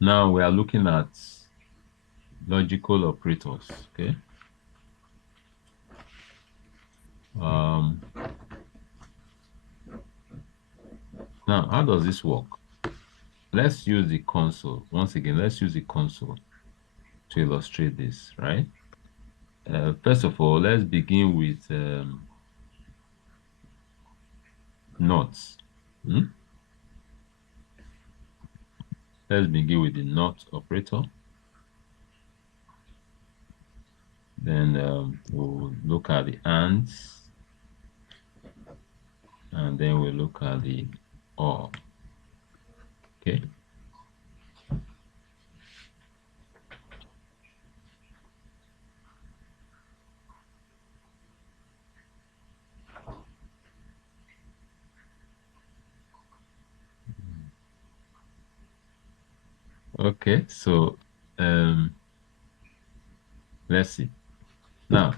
Now we are looking at logical operators. Okay. Um, Now, how does this work? Let's use the console. Once again, let's use the console to illustrate this, right? First of all, let's begin with knots. Hmm? Let's begin with the not operator. Then we'll look at the ands, and then we'll look at the or. Okay. Okay. So let's see. Now,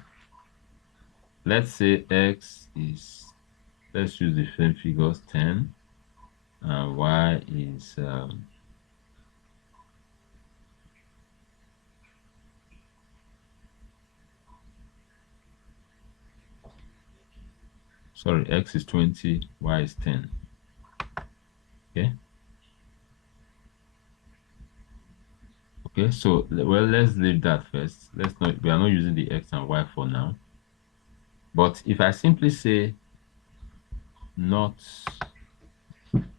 let's say x is, let's use the same figures 10, and y is sorry, x is 20, y is 10. Okay. Okay, so well, let's leave that first. Let's not, we are not using the x and y for now. But if I simply say not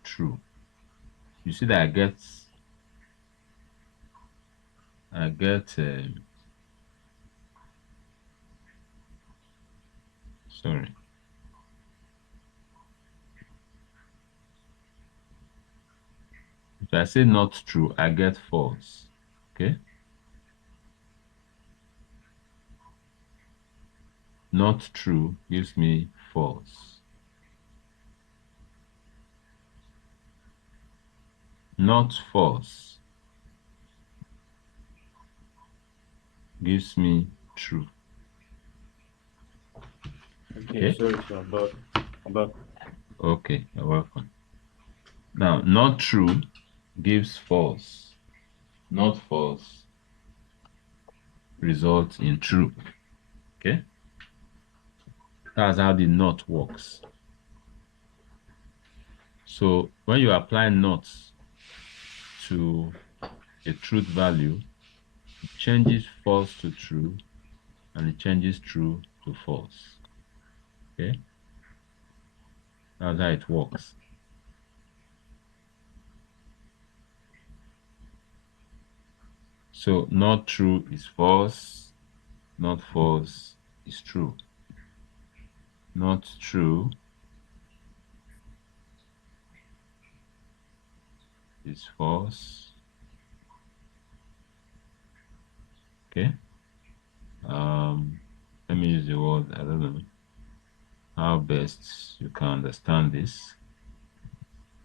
true, you see that I get sorry. If I say not true, I get false. Okay. Not true gives me false. Not false gives me true. Okay, Okay. sorry, sir, but Okay, you're welcome. Now, not true gives false. Not false results in true. Okay. That's how the not works. So when you apply not to a truth value, it changes false to true and it changes true to false. Okay. That's how it works. So not true is false, not false is true. Not true is false. Okay. Let me use the word, I don't know how best you can understand this.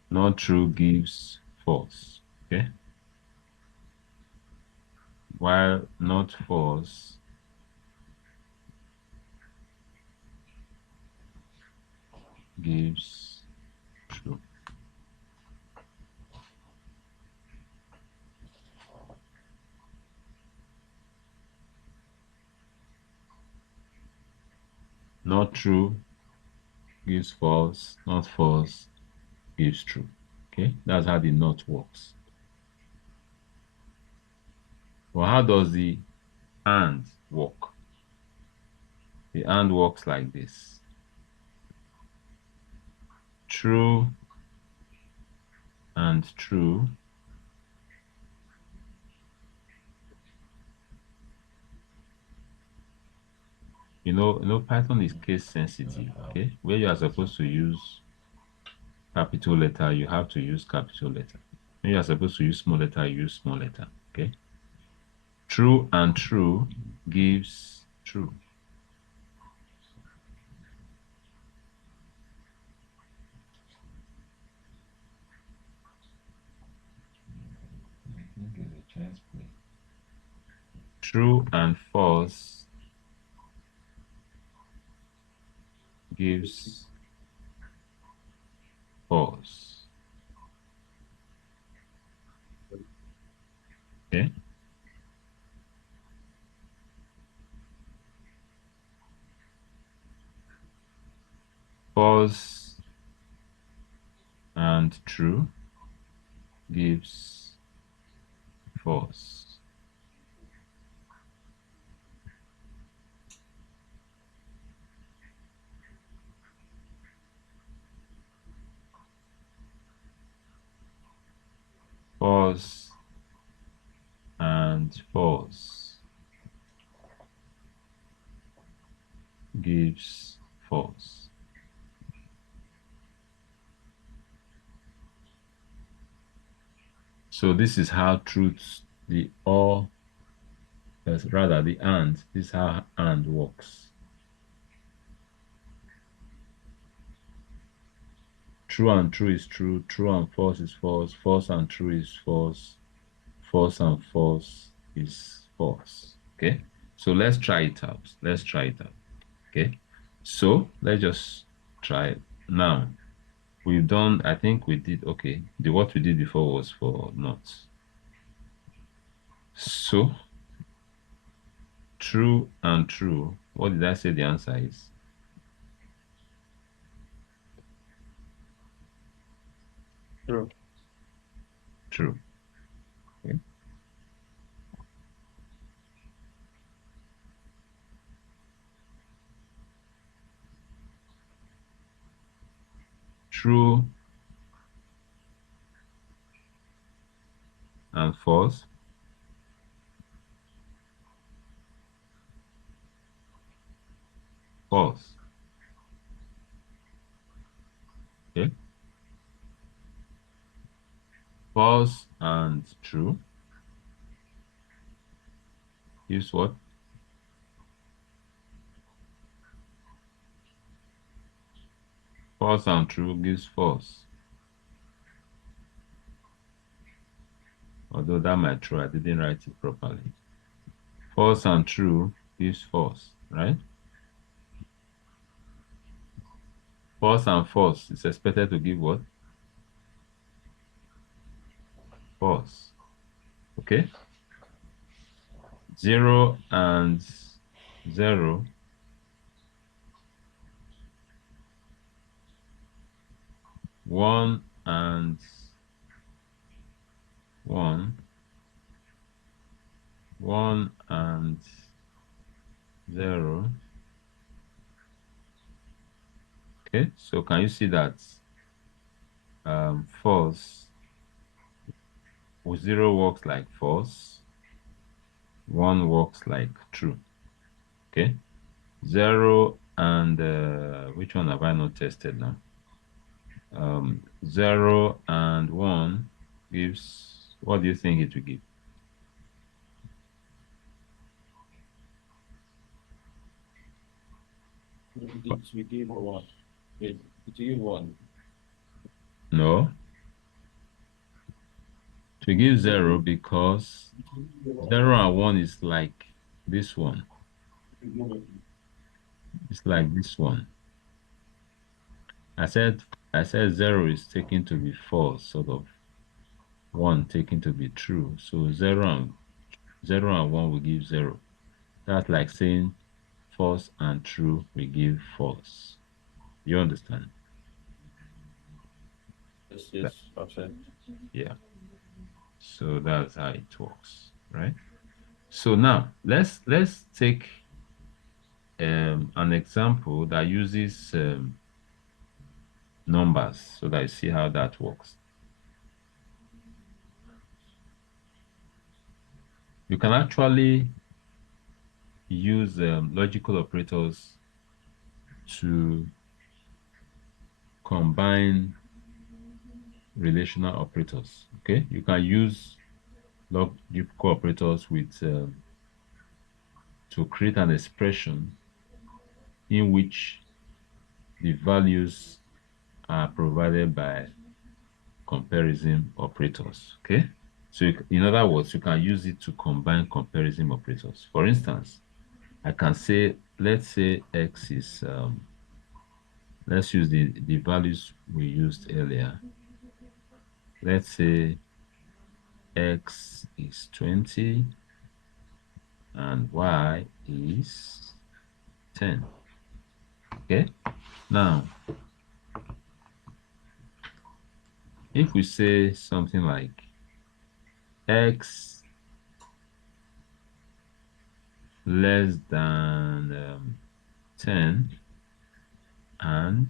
Not true gives false. Okay. While not false gives true. Not true gives false, not false gives true. Okay, that's how the not works. Well, how does the and work? The and works like this. True and true. Python is case sensitive, okay? Where you are supposed to use capital letter, you have to use capital letter. When you are supposed to use small letter, you use small letter, okay? True and true gives true. True and false gives false. Okay. False and true gives false. False and false gives false. So this is how truths, the or, rather the and, this is how and works. True and true is true, true and false is false, false and true is false, false and false is false. Okay, so let's try it out. Let's try it out. Okay, so let's just try it now. We've done, I think we did, okay, the what we did before was for not. So true and true, what did I say the answer is? True. True. Okay. True and false. False. Okay. False and true gives what? False and true gives false. Although that might true, I didn't write it properly. False and true gives false, right? False and false is expected to give what? False. Okay. 0 and 0. 1 and 1. 1 and 0. Okay, so can you see that false, 0 works like false, 1 works like true. Okay, 0 and which one have I not tested now? 0 and 1 gives, what do you think it will give? We give one. It give one. No, to give 0 because 0 and 1 is like this one. It's like this one. I said I said 0 is taken to be false, sort of 1 taken to be true. So 0 and 1 will give 0. That's like saying false and true will give false. You understand? Yes, That, yes, okay. yeah. So that's how it works, right? So now let's take an example that uses numbers so that you see how that works. You can actually use logical operators to combine relational operators. Okay, you can use logical operators with to create an expression in which the values are provided by comparison operators. Okay, so in other words, you can use it to combine comparison operators. For instance, I can say, let's say x is let's use the values we used earlier. Let's say x is 20 and y is 10. Okay, now if we say something like x less than 10 and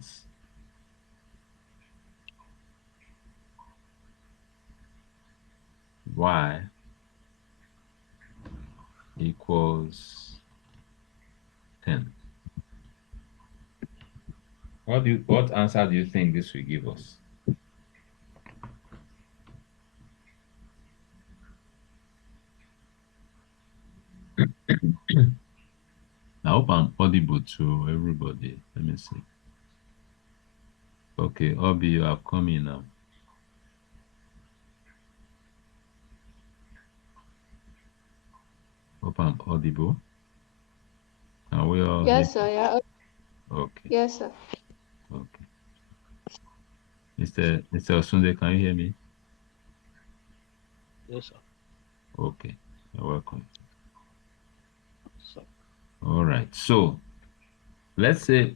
y equals 10. What answer do you think this will give us? I hope I'm audible to everybody. Let me see. Okay, Obi, you are coming now. Hope I'm audible. Are we all here? Yes, sir. Yeah. Okay, Yes, sir. okay. Mr. Osunde, can you hear me? Yes, sir. Okay, you're welcome. Sir. All right. So let's say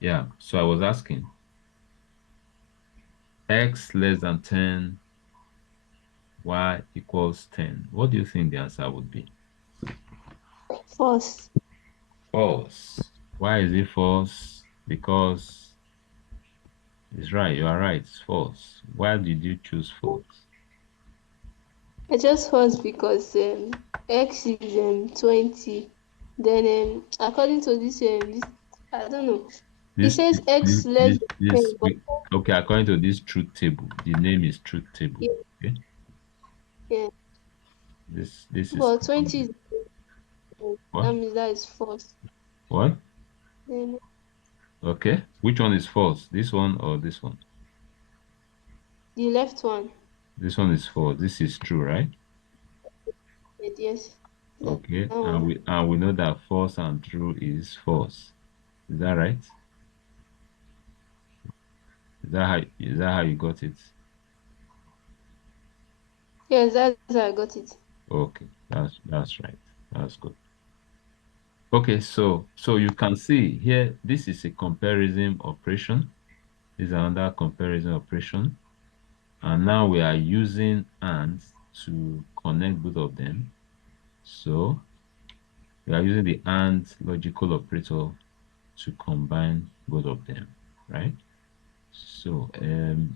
yeah. So I was asking x less than 10, y equals 10. What do you think the answer would be? False. False. Why is it false? Because it's right. You are right. It's false. Why did you choose false? I just false because x is 20. Then according to this I don't know. It This, says this, x less this, than 10, this, but okay, according to this truth table, the name is truth table. yeah, Okay, yeah. this is But 20 is what? that means that is false. What? Then Okay, which one is false? This one or this one? the left one. This one is false. This is true, right? Yes. That Okay, and one. we know that false and true is false. Is that right? Is that how you got it? Yes, that's how I got it. Okay, that's right. That's good. Okay, so you can see here, this is a comparison operation. This is another comparison operation. And now we are using and to connect both of them. So we are using the and logical operator to combine both of them, right? So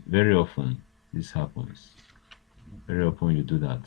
very often this happens. Very often you do that.